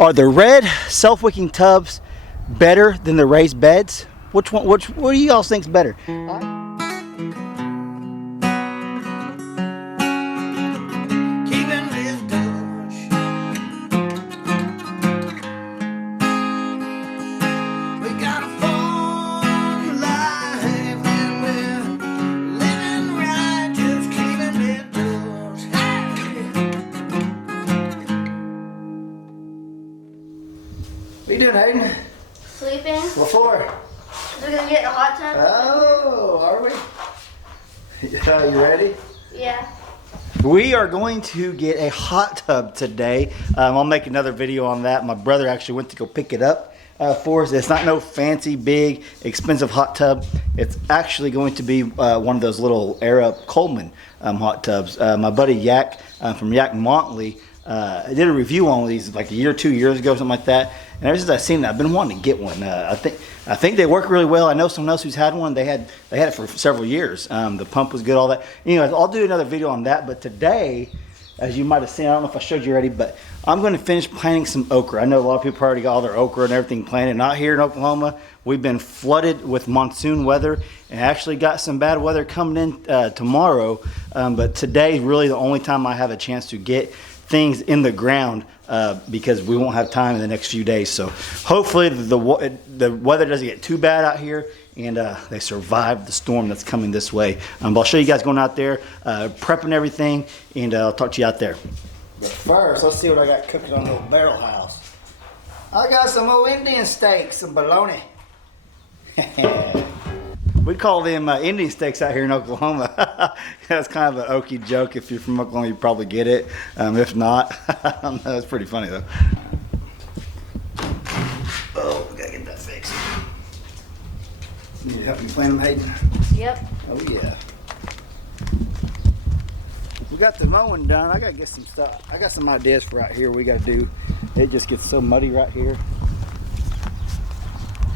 Are the red self-wicking tubs better than the raised beds? What do you all think's better? What are you doing, Hayden? Sleeping. What for? We're gonna get a hot tub. Oh, are we? You ready? Yeah. We are going to get a hot tub today. I'll make another video on that. My brother actually went to go pick it up for us. It's not no fancy, big, expensive hot tub. It's actually going to be one of those little Arab Coleman hot tubs. My buddy Yak from Yak Montley did a review on these like a year or 2 years ago, something like that. And ever since I've seen that, I've been wanting to get one. I think they work really well. I know someone else who's had one. They had it for several years. The pump was good, all that. Anyways, I'll do another video on that. But today, as you might have seen, I don't know if I showed you already, but I'm going to finish planting some okra. I know a lot of people already got all their okra and everything planted. Not here in Oklahoma. We've been flooded with monsoon weather and actually got some bad weather coming in tomorrow. But today is really the only time I have a chance to get things in the ground because we won't have time in the next few days. So hopefully the weather doesn't get too bad out here and they survive the storm that's coming this way. But I'll show you guys going out there, prepping everything, and I'll talk to you out there. But first, let's see what I got cooking on the old barrel house. I got some old Indian steaks, some bologna. We call them Indian steaks out here in Oklahoma. That's kind of an okie joke. If you're from Oklahoma, you probably get it. If not, I don't know. It's pretty funny though. Oh, we gotta get that fixed. You need to help me plant them, Hayden? Yep. Oh yeah. We got the mowing done. I gotta get some stuff. I got some ideas for out here we gotta do. It just gets so muddy right here.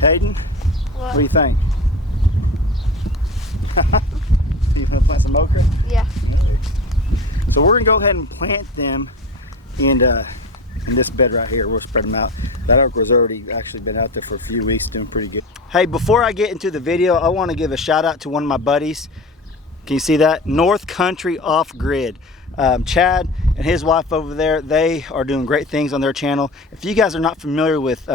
Hayden, what do you think? You want to plant some okra? Yeah. So we're gonna go ahead and plant them in this bed right here. We'll spread them out. That okra's already actually been out there for a few weeks, doing pretty good. Hey, before I get into the video, I want to give a shout out to one of my buddies. Can you see that? North Country Off Grid. Chad and his wife over there, they are doing great things on their channel. If you guys are not familiar with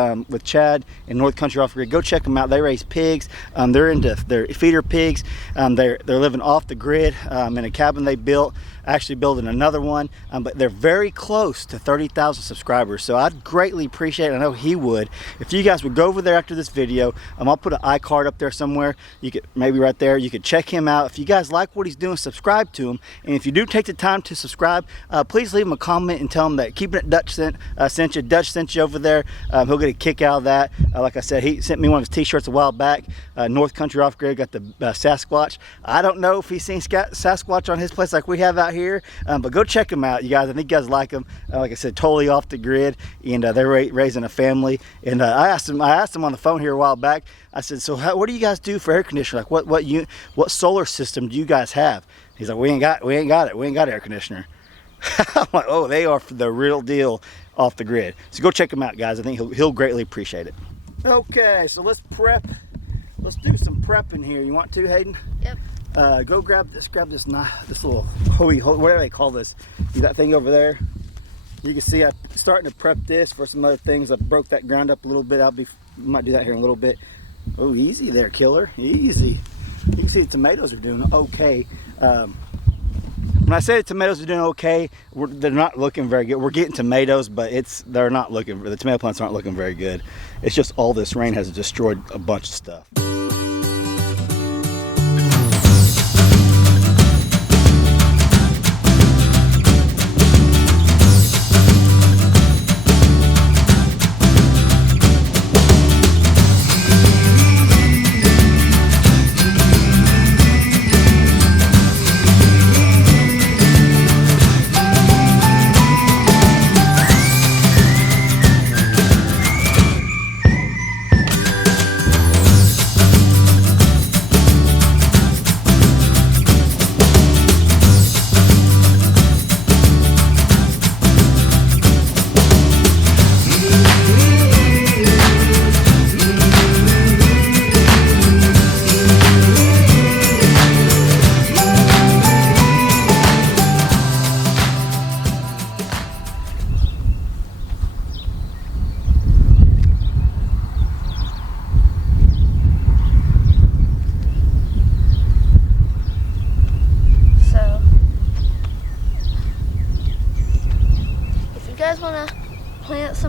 Chad and North Country Off Grid, go check them out. They raise pigs. They're into their feeder pigs. They're living off the grid in a cabin they built. Actually building another one, but they're very close to 30,000 subscribers. So I'd greatly appreciate it. I know he would. If you guys would go over there after this video, I'll put an iCard up there somewhere. You could maybe right there. You could check him out. If you guys like what he's doing, subscribe to him. And if you do take the time to subscribe, please leave him a comment and tell him that Keeping It Dutch sent you. Dutch sent you over there. He'll get a kick out of that. Like I said, he sent me one of his t-shirts a while back. North Country Off Grid got the Sasquatch. I don't know if he's seen Sasquatch on his place like we have out here. But go check them out, you guys. I think you guys like them. Like I said, totally off the grid, and they're raising a family. And I asked him on the phone here a while back. I said, "So what do you guys do for air conditioner? Like what solar system do you guys have?" He's like, "We ain't got it. We ain't got air conditioner." I'm like, "Oh, they are the real deal off the grid." So go check them out, guys. I think he'll greatly appreciate it. Okay, so let's prep. Let's do some prepping here. You want to, Hayden? Yep. Go grab this little hoey, whatever they call this. See that thing over there? You can see I'm starting to prep this for some other things. I broke that ground up a little bit. Might do that here in a little bit. Oh, easy there, killer. Easy. You can see the tomatoes are doing okay. When I say the tomatoes are doing okay, they're not looking very good. We're getting tomatoes, but the tomato plants aren't looking very good. It's just all this rain has destroyed a bunch of stuff.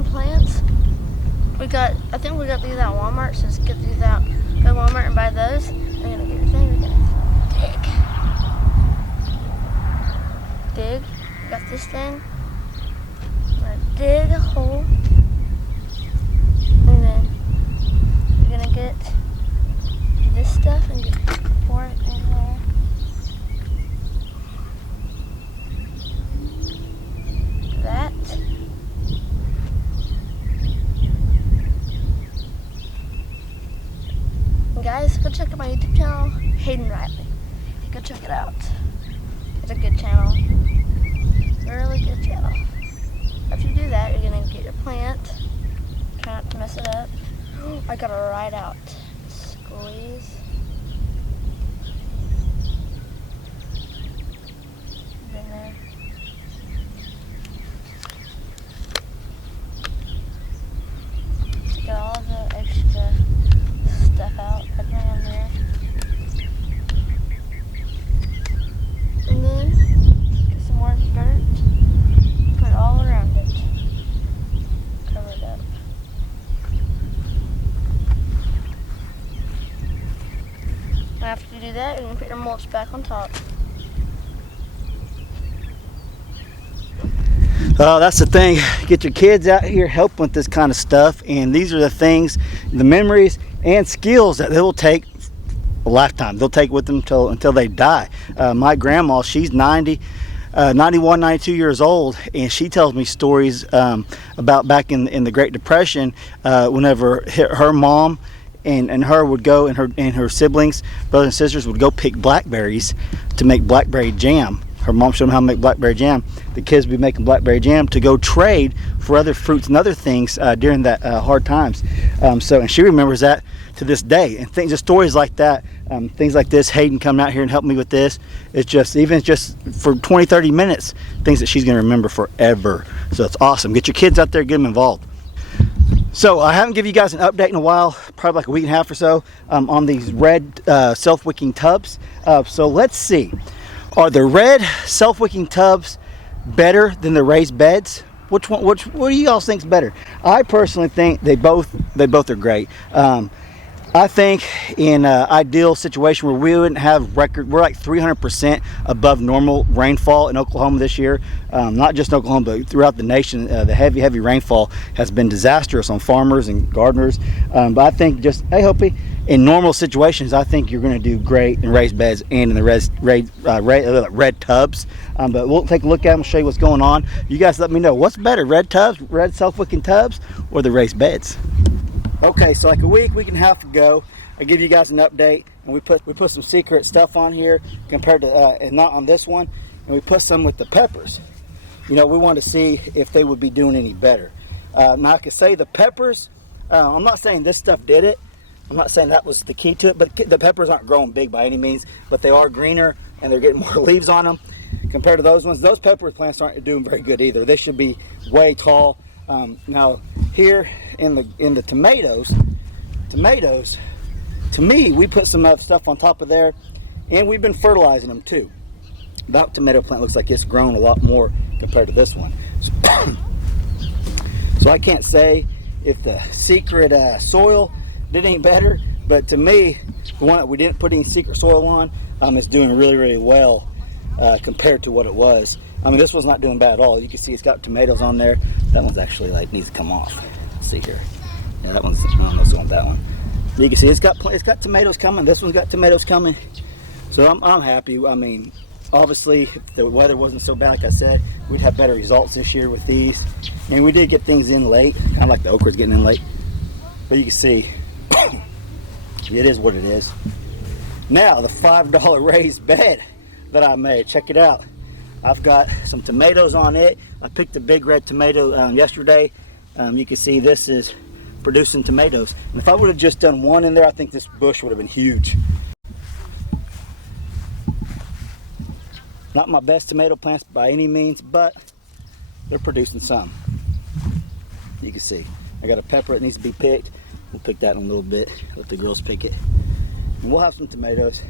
some plants. I think we got these at Walmart, so let's get these out. Go to Walmart and buy those. We're gonna get your thing, we're gonna dig. We got this thing. We're gonna dig a hole. And then we're gonna get this stuff and pour it in there. That. And guys, go check out my YouTube channel, Hayden Riley. Go check it out. It's a good channel. Really good channel. After you do that, you're gonna get your plant. Try not to mess it up. I got it right out. Squeeze. In there. Take all the extra stuff out, put it in there. And then get some more dirt, put it all around it. Cover it up. And after you do that, you're going to put your mulch back on top. That's the thing. Get your kids out here helping with this kind of stuff, and these are the things, the memories and skills that they will take a lifetime. They'll take with them until they die. My grandma, she's 91, 92 years old, and she tells me stories about back in the Great Depression, whenever her mom and her would go, and her siblings, brothers and sisters, would go pick blackberries to make blackberry jam. Her mom showed them how to make blackberry jam. The kids would be making blackberry jam to go trade for other fruits and other things during that hard times. And she remembers that to this day. And things, just stories like that, things like this, Hayden coming out here and helping me with this, it's just, even just for 20, 30 minutes, things that she's going to remember forever. So it's awesome. Get your kids out there, get them involved. So I haven't given you guys an update in a while, probably like a week and a half or so, on these red Self Wicking Tubs. So let's see. Are the red Self Wicking Tubs better than the raised beds? What do you all think's better? I personally think they both are great. I think in an ideal situation where we wouldn't have we're like 300% above normal rainfall in Oklahoma this year. Not just in Oklahoma, but throughout the nation. The heavy rainfall has been disastrous on farmers and gardeners. But I think just, hey Hopi, in normal situations, I think you're going to do great in raised beds and in the red tubs. But we'll take a look at them and show you what's going on. You guys let me know, what's better, red tubs, red Self-Wicking Tubs, or the raised beds? Okay, so like a week and a half ago, I give you guys an update, and we put some secret stuff on here compared to, and not on this one, and we put some with the peppers. You know, we wanted to see if they would be doing any better. Now I can say the peppers, I'm not saying this stuff did it. I'm not saying that was the key to it, but the peppers aren't growing big by any means, but they are greener and they're getting more leaves on them compared to those ones. Those pepper plants aren't doing very good either. They should be way tall. Now here in the tomatoes, to me, we put some stuff on top of there, and we've been fertilizing them too. That tomato plant looks like it's grown a lot more compared to this one. So I can't say if the secret soil did any better, but to me, the one that we didn't put any secret soil on is doing really well compared to what it was. I mean, this one's not doing bad at all. You can see it's got tomatoes on there. That one's actually like needs to come off. Let's see here. Yeah, that one's, I don't know what's on that one. You can see it's got tomatoes coming. This one's got tomatoes coming. So I'm happy. I mean, obviously, if the weather wasn't so bad, like I said, we'd have better results this year with these. And we did get things in late, kind of like the okra's getting in late. But you can see, it is what it is. Now, the $5 raised bed that I made. Check it out. I've got some tomatoes on it. I picked a big red tomato yesterday. You can see this is producing tomatoes. And if I would have just done one in there, I think this bush would have been huge. Not my best tomato plants by any means, but they're producing some. You can see. I got a pepper that needs to be picked. We'll pick that in a little bit. Let the girls pick it. And we'll have some tomatoes.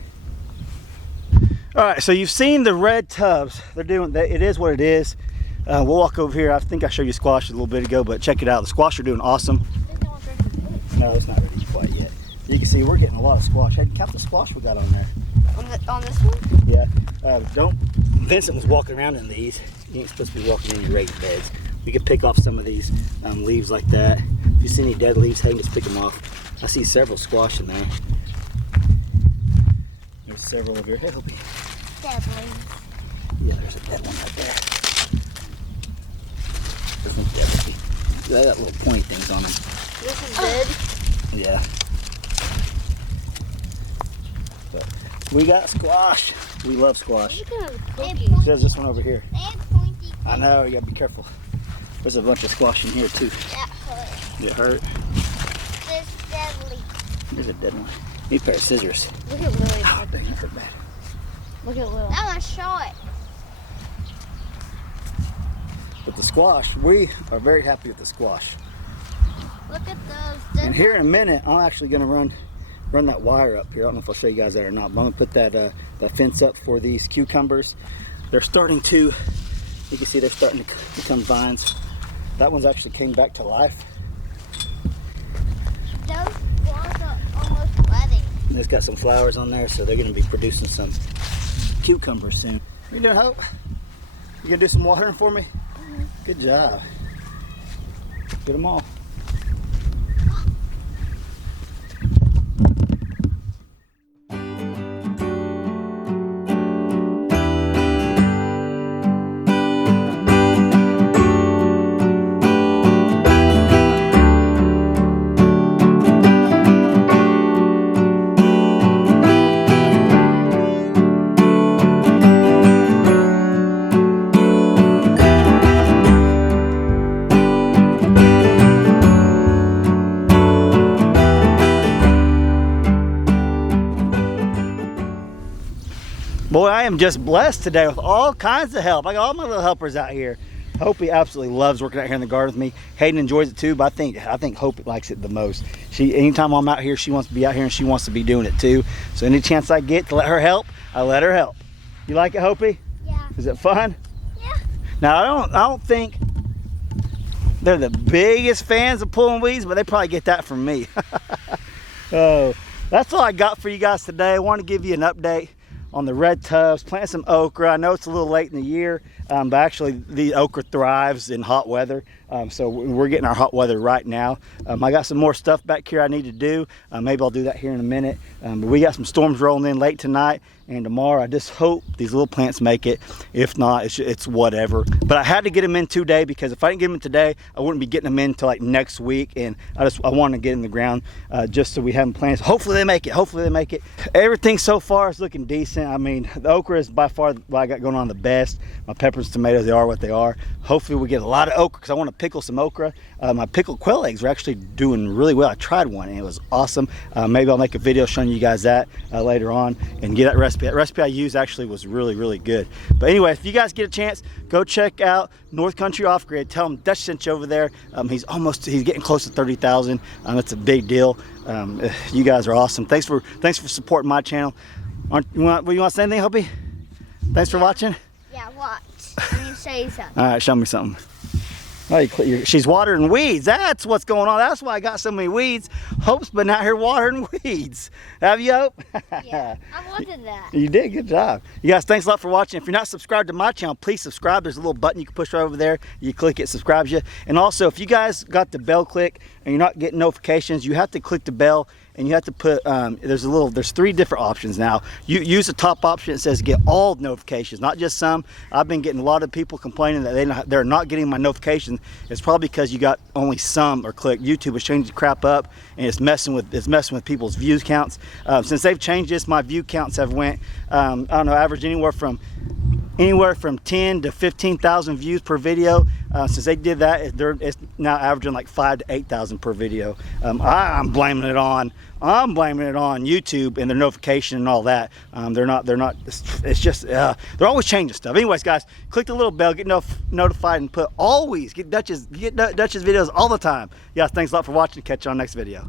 All right, so you've seen the red tubs. They're doing that. It is what it is. We'll walk over here. I think I showed you squash a little bit ago, but check it out. The squash are doing awesome. No, it's not ready quite yet. You can see we're getting a lot of squash. Hey, count the squash we got on there. On this one? Yeah. Vincent was walking around in these. You ain't supposed to be walking in your raised beds. We could pick off some of these leaves like that. If you see any dead leaves, hey, just pick them off. I see several squash in there. There's several over here. Hey, Hopi. Dead leaves. Yeah, there's a dead one right there. This one's dead. They got little pointy things on them. This is dead? Yeah. But we got squash. We love squash. There's this one over here. I know, you gotta be careful. There's a bunch of squash in here too. That hurt. It hurt. This dead leaf. There's a dead one. Need a pair of scissors. Look at Lily's. Oh, dang, that hurt bad. Look at Lily. That one's short. But the squash, we are very happy with the squash. Look at those. And here in a minute, I'm actually gonna run that wire up here. I don't know if I'll show you guys that or not, but I'm gonna put that fence up for these cucumbers. They're starting to, you can see they're starting to become vines. That one's actually came back to life. Those flowers are almost budding. And it's got some flowers on there, so they're gonna be producing some cucumbers soon. What you doing, Hope? You gonna do some watering for me? Mm-hmm. Good job. Get them all. Boy, I am just blessed today with all kinds of help. I got all my little helpers out here. Hopi absolutely loves working out here in the garden with me. Hayden enjoys it too, but I think Hopi likes it the most. Anytime I'm out here, she wants to be out here and she wants to be doing it too. So any chance I get to let her help, I let her help. You like it, Hopi? Yeah. Is it fun? Yeah. Now I don't think they're the biggest fans of pulling weeds, but they probably get that from me. Oh, that's all I got for you guys today. I want to give you an update on the red tubs, plant some okra. I know it's a little late in the year, but actually the okra thrives in hot weather. So we're getting our hot weather right now. I got some more stuff back here I need to do. Maybe I'll do that here in a minute. But we got some storms rolling in late tonight and tomorrow. I just hope these little plants make it. If not, it's whatever. But I had to get them in today because if I didn't get them in today, I wouldn't be getting them in until like next week. And I want to get in the ground just so we have them planted. Hopefully they make it. Hopefully they make it. Everything so far is looking decent. I mean, the okra is by far what I got going on the best. My peppers, tomatoes, they are what they are. Hopefully we get a lot of okra because I want to pickle some okra. My pickled quail eggs are actually doing really well. I tried one and it was awesome. Maybe I'll make a video showing you guys that later on and get that recipe. That recipe I used actually was really, really good. But anyway, if you guys get a chance, go check out North Country Off Grid. Tell him Dutch sent you over there. He's getting close to 30,000. That's a big deal. You guys are awesome. Thanks for supporting my channel. You want to say anything, Hopi? Thanks for watching. Yeah, watch. Let me show you something. All right, show me something. Oh, she's watering weeds. That's what's going on. That's why I got so many weeds. Hope's been out here watering weeds. Have you, Hope? Yeah, I wanted that. You did. Good job. You guys, thanks a lot for watching. If you're not subscribed to my channel, please subscribe. There's a little button you can push right over there. You click it, subscribes you. And also, if you guys got the bell click and you're not getting notifications, you have to click the bell and you have to put, there's 3 different options now. You use the top option. It says get all notifications, not just some. I've been getting a lot of people complaining that they're not getting my notifications. It's probably because you got only some or clicked. YouTube has changed the crap up and it's messing with people's views counts. Since they've changed this, my view counts have went, I don't know, average anywhere from 10 to 15,000 views per video. Since they did that, it's now averaging like 5,000 to 8,000 per video. I'm blaming it on YouTube and their notification and all that. They're not. It's just they're always changing stuff. Anyways, guys, click the little bell, get notified, and get Dutch's videos all the time. Guys, thanks a lot for watching. Catch you on the next video.